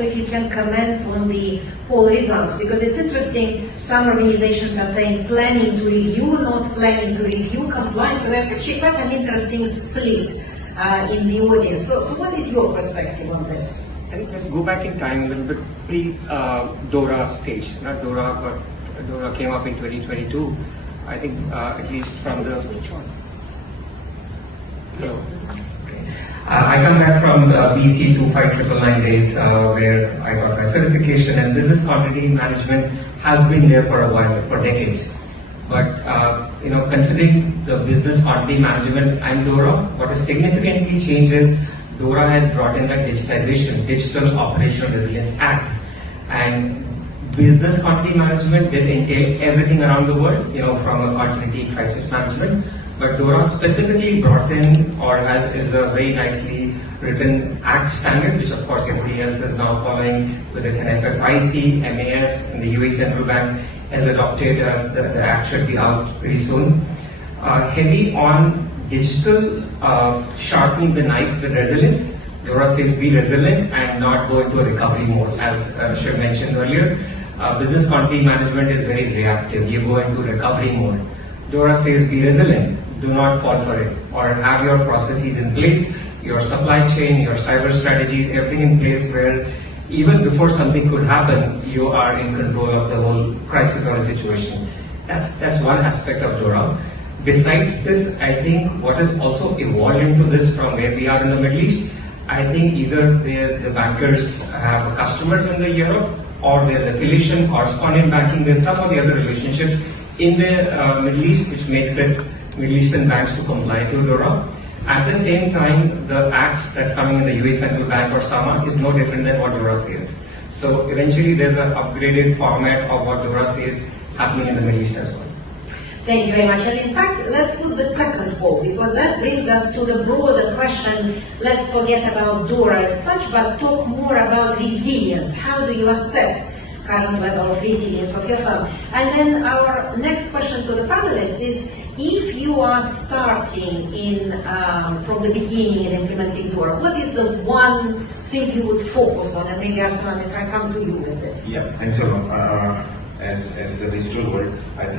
also if you can comment on the poll results, because it's interesting, some organizations are saying planning to review, not planning to review compliance, so that's actually quite an interesting split in the audience. So what is your perspective on this? I think let's go back in time a little bit pre-DORA stage. Not DORA, but DORA came up in 2022. I think at least from the... Which one? Hello. I come back from BC 25999 days where I got my certification, and business continuity management has been there for a while, for decades. But considering the business continuity management and DORA, what has significantly changed is DORA has brought in the digitization, Digital Operational Resilience Act, and business continuity management will entail everything around the world, from a continuity crisis management. But DORA specifically brought in, or is a very nicely written act standard, which of course everybody else is now following, whether it's an FFIC, MAS, and the UAE Central Bank has adopted. The act should be out pretty soon. Heavy on digital, sharpening the knife with resilience. DORA says be resilient and not go into a recovery mode, as Shekhawat mentioned earlier. Business continuity management is very reactive. You go into recovery mode. DORA says be resilient. Do not fall for it, or have your processes in place, your supply chain, your cyber strategies, everything in place where even before something could happen, you are in control of the whole crisis or situation. That's one aspect of DORA. Besides this, I think what has also evolved into this from where we are in the Middle East, I think either the bankers have customers in the Europe, or their affiliation, correspondent banking, there's some of the other relationships in the Middle East, which makes it Middle Eastern banks to comply to DORA. At the same time, the acts that's coming in the UAE Central Bank or SAMA is no different than what DORA says. So eventually there's an upgraded format of what DORA says happening in the Middle East as well. Thank you very much. And in fact, let's put the second poll, because that brings us to the broader question. Let's forget about DORA as such, but talk more about resilience. How do you assess current level of resilience of your firm? And then our next question to the panelists is, if you are starting from the beginning and implementing DORA, what is the one thing you would focus on? And maybe Arsalan, if I come to you with this. Yeah, thanks a lot. As a digital world, I think